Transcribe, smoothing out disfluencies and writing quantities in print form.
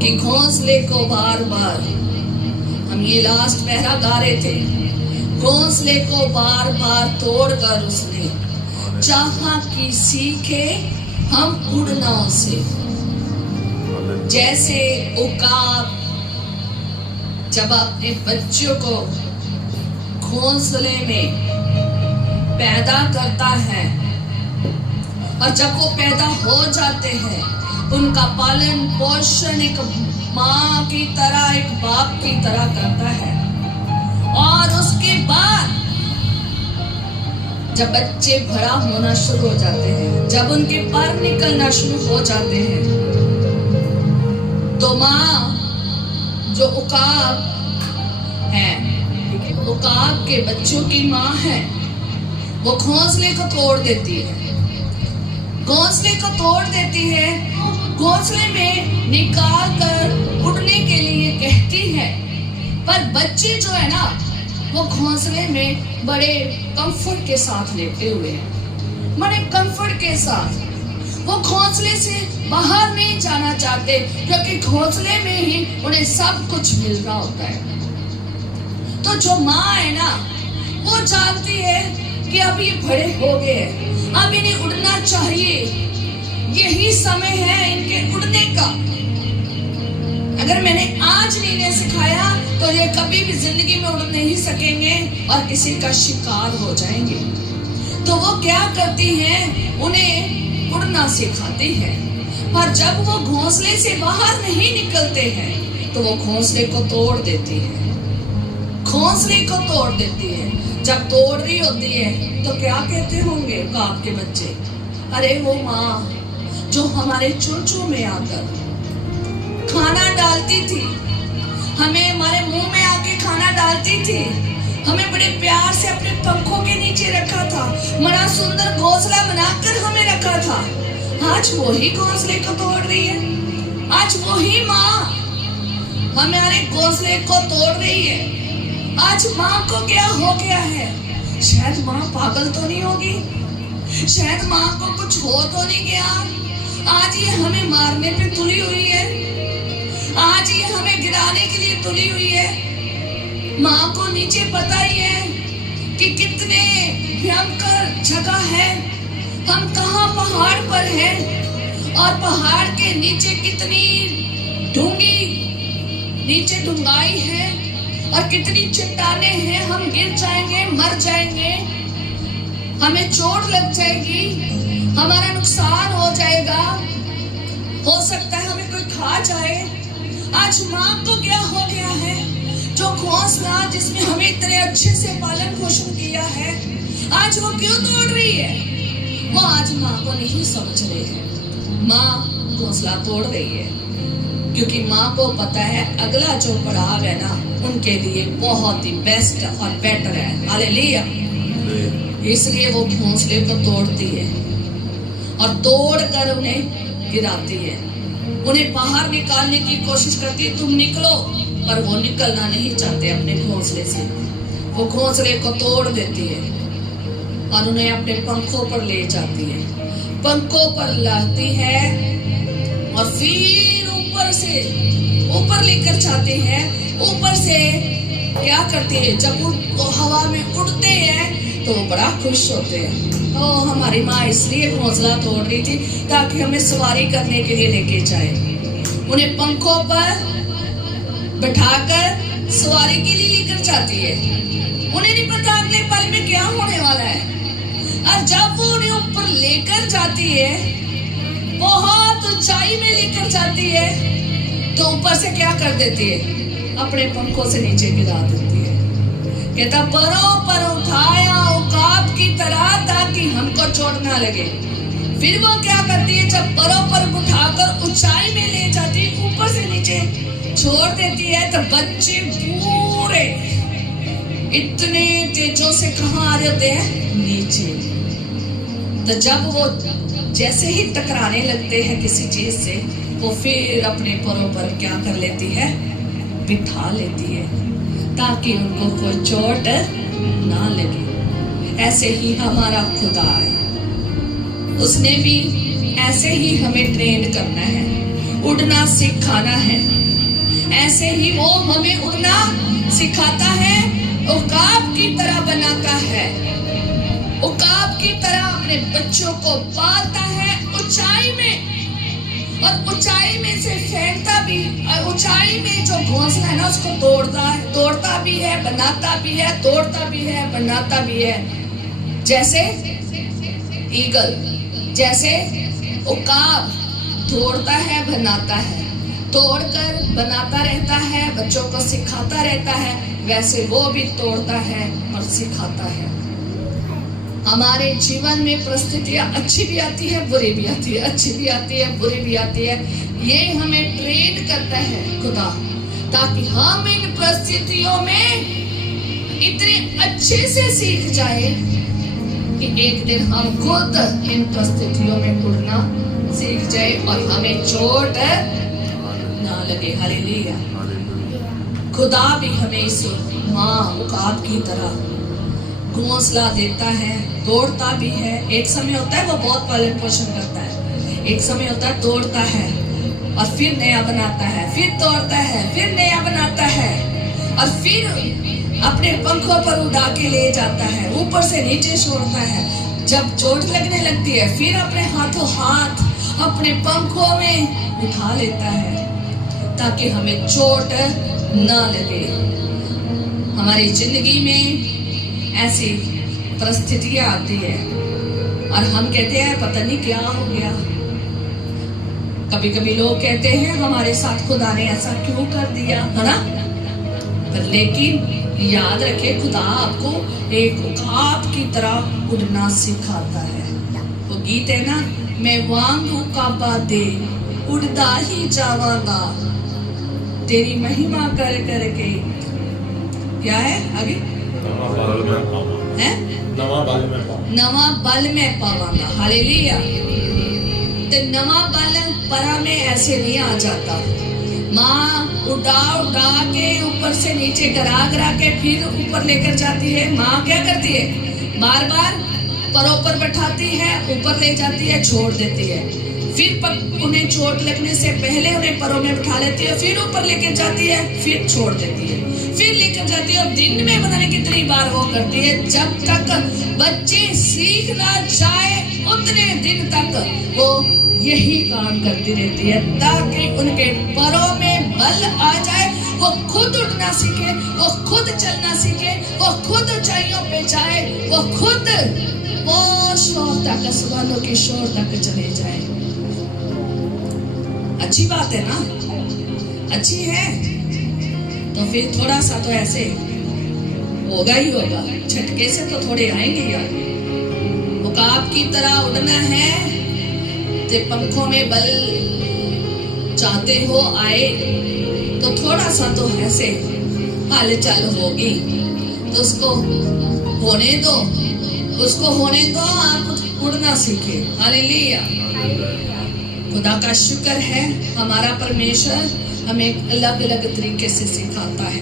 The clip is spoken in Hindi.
कि घोंसले को बार बार, हम ये लास्ट पहरा गा रहे थे, घोंसले को बार बार तोड़कर उसने चाहा कि सीखे हम उड़ना उसे। जैसे उकाब जब अपने बच्चों को घोंसले में पैदा करता है और जब वो पैदा हो जाते हैं, उनका पालन पोषण एक माँ की तरह, एक बाप की तरह करता है। और उसके बाद जब बच्चे बड़ा होना शुरू हो जाते हैं, जब उनके पर निकलना शुरू हो जाते हैं, तो माँ जो उकाब है, उकाब के बच्चों की माँ है, वो घोंसले को तोड़ देती है, घोंसले को तोड़ देती है, घोंसले में निकाल कर उड़ने के लिए कहती है। पर बच्चे जो है ना, वो घोंसले में बड़े कंफर्ट के साथ लेटे हुए हैं, बड़े कंफर्ट के साथ। वो घोंसले से बाहर नहीं जाना चाहते, क्योंकि घोंसले में ही उन्हें सब कुछ मिल रहा होता है। तो जो माँ है ना, वो जानती है कि अब ये बड़े हो गए, अब इन्हें उड़ना चाहिए, यही समय है इनके उड़ने का। अगर मैंने आज नहीं इन्हें सिखाया तो ये कभी भी जिंदगी में उड़ नहीं सकेंगे और किसी का शिकार हो जाएंगे। तो वो क्या करती हैं, उन्हें उड़ना सिखाती है। पर जब वो घोंसले से बाहर नहीं निकलते हैं, तो वो घोंसले को तोड़ देती है, घोंसले को तोड़ देती है। जब तोड़ रही होती है तो क्या कहते होंगे काब के बच्चे, अरे वो माँ जो हमारे चोचों में आकर खाना डालती थी, हमें हमारे मुंह में आके खाना डालती थी, हमें बड़े प्यार से अपने पंखों के नीचे रखा था, बड़ा सुंदर घोंसला बनाकर हमें रखा था, आज वही घोंसले को तोड़ रही है। आज वही माँ हमारे घोंसले को तोड़ रही है। आज माँ को क्या हो गया है? शायद माँ पागल तो नहीं होगी, शायद माँ को कुछ हो तो नहीं गया। आज ये हमें मारने पे तुली हुई है, आज ये हमें गिराने के लिए तुली हुई है। माँ को नीचे पता ही है कि कितने भयंकर जगह है, हम कहाँ पहाड़ पर हैं और पहाड़ के नीचे कितनी डूंगी नीचे डूंगाई है और कितनी चट्टाने हैं, हम गिर जाएंगे, मर जाएंगे, हमें चोट लग जाएगी, हमारा नुकसान हो जाएगा, हो सकता है हमें कोई खा जाए। आज माँ को क्या हो गया है? जो घोंसला जिसमें हमें इतने अच्छे से पालन पोषण किया है, आज वो क्यों तोड़ रही है? वो आज माँ को नहीं समझ रही है। माँ घोंसला तोड़ रही है क्योंकि माँ को पता है अगला जो पड़ाव है ना, उनके लिए बहुत ही बेस्ट और बेटर है। हालेलुया। इसलिए वो घोंसले को तोड़ती है और तोड़कर उन्हें गिराती है, उन्हें बाहर निकालने की कोशिश करती है, तुम निकलो, पर वो निकलना नहीं चाहते अपने घोंसले से। वो घोंसले को तोड़ देती है और उन्हें अपने पंखों पर ले जाती है, पंखों पर लाती है और फिर ऊपर लेकर जाती है। ऊपर से क्या करती है, जब वो हवा में उड़ते हैं तो वो बड़ा खुश होते हैं। तो हमारी माँ इसलिए घोंसला तोड़ रही थी ताकि हमें सवारी करने के लिए लेके जाए, उन्हें पंखों पर बैठाकर सवारी के लिए लेकर जाती है। उन्हें नहीं पता अगले पल में क्या होने वाला है। और जब वो उन्हें ऊपर लेकर जाती है, बहुत ऊंचाई में लेकर जाती है, तो ऊपर से क्या कर देती है, अपने पंखों से नीचे गिरा देती है। कहता परों पर उठाया उकाब की तरह ताकि हमको चोट ना लगे। फिर वो क्या करती है, जब परों पर उठाकर ऊंचाई में ले जाती है, ऊपर से नीचे छोड़ देती है, तो बच्चे पूरे इतने तेजों से कहाँ आ रहे होते हैं, नीचे। तो जब वो जैसे ही टकराने लगते हैं किसी चीज से, वो फिर अपने परों पर क्या कर लेती है, बिठा लेती है ताकि उनको कोई चोट ना लगे। ऐसे ही हमारा खुदा है, उसने भी ऐसे ही हमें ट्रेन करना है। उड़ना सिखाना है, ऐसे ही वो हमें उड़ना सिखाता है, उकाब की तरह बनाता है, उकाब की तरह अपने बच्चों को पालता है ऊंचाई में, और ऊंचाई में से फेंकता भी, और ऊंचाई में जो घोंसला है ना उसको तोड़ता भी है, बनाता भी है, तोड़ता भी है, बनाता भी है। जैसे ईगल, जैसे उकाब तोड़ता है, बनाता है, तोड़कर बनाता रहता है, बच्चों को सिखाता रहता है, वैसे वो भी तोड़ता है और सिखाता है। हमारे जीवन में परिस्थितियां अच्छी भी आती है, बुरी भी आती है, अच्छी भी आती है, बुरी भी आती है। ये हमें ट्रेन करता है खुदा, ताकि हम इन परिस्थितियों में इतने अच्छे से सीख जाए कि एक दिन हम खुद इन परिस्थितियों में उड़ना सीख जाए और हमें चोट ना लगे। हालेलुया। खुदा भी हमें इस माँ उकाब की तरह घोंसला देता है, तोड़ता भी है। एक समय होता है वो बहुत पालन पोषण करता है, एक समय होता है तोड़ता है और फिर नया बनाता है, फिर तोड़ता है, फिर नया बनाता है, और फिर अपने पंखों पर उड़ा के ले जाता है, ऊपर से नीचे छोड़ता है। जब चोट लगने लगती है फिर अपने हाथों हाथ अपने पंखों में उठा लेता है, ताकि हमें चोट ना लगे। हमारी जिंदगी में ऐसी परिस्थितियां आती है और हम कहते हैं पता नहीं क्या हो गया। कभी कभी लोग कहते हैं हमारे साथ खुदा ने ऐसा क्यों कर दिया, है ना? पर लेकिन याद रखे, खुदा आपको एक उकाब की तरह उड़ना सिखाता है। वो गीत है ना, मैं वांगू काबा दे उड़दा ही जावांगा, तेरी महिमा कर करके। क्या है आगे? नवा बल में पावांगा। हालेलुया। तो नवा बल परा में ऐसे नहीं आ जाता। माँ उड़ा के ऊपर से नीचे गिरा के फिर ऊपर लेकर जाती है। माँ क्या करती है? बार बार परों पर बैठाती है, ऊपर ले जाती है, छोड़ देती है, फिर उन्हें चोट लगने से पहले उन्हें परों में बैठा लेती है, फिर ऊपर लेकर जाती है, फिर छोड़ देती है, फिर लेकर जाती है। और दिन में पता नहीं कितनी बार वो करती है। जब तक बच्चे सीख ना जाए उतने दिन तक वो यही काम करती रहती है, ताकि उनके पैरों में बल आ जाए, वो खुद उठना सीखे, वो खुद चलना सीखे, वो खुद ऊंचाइयों पे जाए, वो खुद वो शोर तक, सुबह के शोर तक चले जाए। अच्छी बात है ना? अच्छी है तो फिर थोड़ा सा तो ऐसे होगा ही होगा, झटके से तो थोड़े आएंगे यार। उकाब की तरह उड़ना है तो पंखों में बल चाहते हो आए तो थोड़ा सा तो ऐसे हलचल होगी, तो उसको होने दो, उसको होने दो, आप उड़ना सीखे। हालेलुया। खुदा का शुक्र है, हमारा परमेश्वर हमें अलग अलग तरीके से सिखाता है।